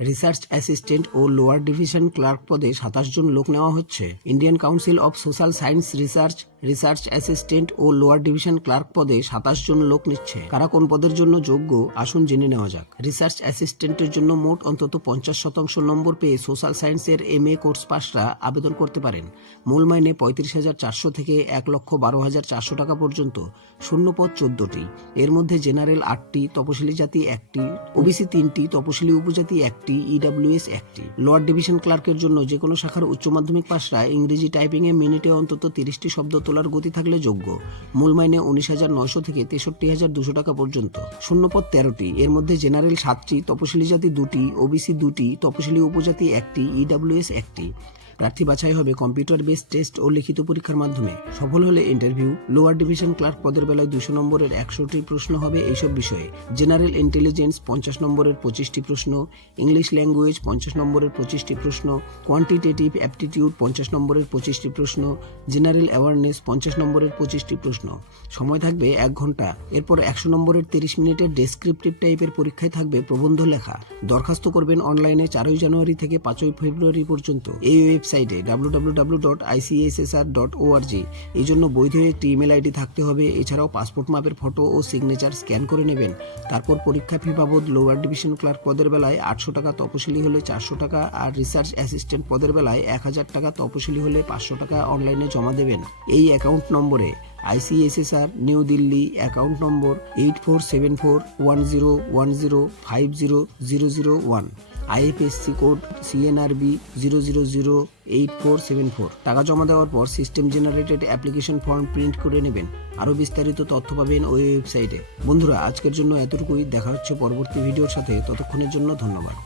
Research assistant ও lower division clerk পদে 27 জন লোক নেওয়া হচ্ছে। Indian council of social science research assistant ও লোয়ার ডিভিশন ক্লার্ক পদে 27 জন লোক নিচ্ছে। কারা কোন পদের জন্য যোগ্য আসুন জেনে নেওয়া যাক। রিসার্চ অ্যাসিস্ট্যান্টের জন্য মোট অন্তত 50% নম্বর পেয়ে সোশ্যাল সায়েন্সের MA কোর্স পাসরা আবেদন করতে পারেন। মূল মাইনে 35,400 থেকে 1,12,400 টাকা পর্যন্ত। শূন্যপদ 14টি। এর মধ্যে জেনারেল 8টি, তপশিলি জাতি 1টি, ওবিসি 3টি, তপশিলি উপজাতি 1টি, EWS 1টি। লোয়ার ডিভিশন ক্লার্কের জন্য যে কোনো শাখার উচ্চ মাধ্যমিক পাসরা ইংরেজি টাইপিংয়ে মিনিটে অন্তত 30টি শব্দ তোলার গতি থাকলে যোগ্য। মূল মাইনে 19,900 থেকে 63,200 টাকা পর্যন্ত। শূন্যপদ 13টি। এর মধ্যে জেনারেল 7টি, তপশিলি জাতি 2টি, ওবিসি 2টি, তপশিলি উপজাতি 1টি, EWS 1টি। প্রার্থী বাছাই হবে কম্পিউটার বেসড টেস্ট ও লিখিত পরীক্ষার মাধ্যমে। সফল হলে ইন্টারভিউ। লোয়ার ডিভিশন ক্লার্ক পদের বেলায় 200 নম্বরের 100টি প্রশ্ন হবে এইসব বিষয়ে: জেনারেল ইন্টেলিজেন্স 50 নম্বরের 25টি প্রশ্ন, ইংলিশ ল্যাঙ্গুয়েজ 50 নম্বরের 25টি প্রশ্ন, কোয়ান্টিটেটিভ অ্যাপটিটিউড 50 নম্বরের 25টি প্রশ্ন, জেনারেল অ্যাওয়ারনেস 50 নম্বরের 25টি প্রশ্ন। সময় থাকবে 1 ঘন্টা। এরপর 100 নম্বরের 30 মিনিটের ডেসক্রিপটিভ টাইপের পরীক্ষায় থাকবে প্রবন্ধ লেখা। দরখাস্ত করবেন অনলাইনে 4 জানুয়ারি থেকে 5 ফেব্রুয়ারি পর্যন্ত এই ওয়েবসাইটে www.icssr.org। এই জন্য বৈধ একটি ইমেল আইডি থাকতে হবে। এছাড়াও পাসপোর্ট মাপের ফটো ও সিগনেচার স্ক্যান করে নেবেন। তারপর পরীক্ষা ফি বাবদ লোয়ার ডিভিশন ক্লার্ক পদের বেলায় 800 টাকা, তপশিলি হলে 400 টাকা, আর রিসার্চ অ্যাসিস্ট্যান্ট পদের বেলায় 1000 টাকা, তপশিলি হলে 500 টাকা অনলাইনে জমা দেবেন। এই অ্যাকাউন্ট নম্বরে ICSSR new Delhi, account number 84741010500001, IFSC code CNRB 0008474। টাকা জমা দেওয়ার পর system generated application form print করে নেবেন। আরও বিস্তারিত তথ্য পাবেন ওই ওয়েবসাইটে। বন্ধুরা, আজকের জন্য এতটুকুই। দেখা হচ্ছে পরবর্তী ভিডিওর সাথে। ততক্ষণের জন্য ধন্যবাদ।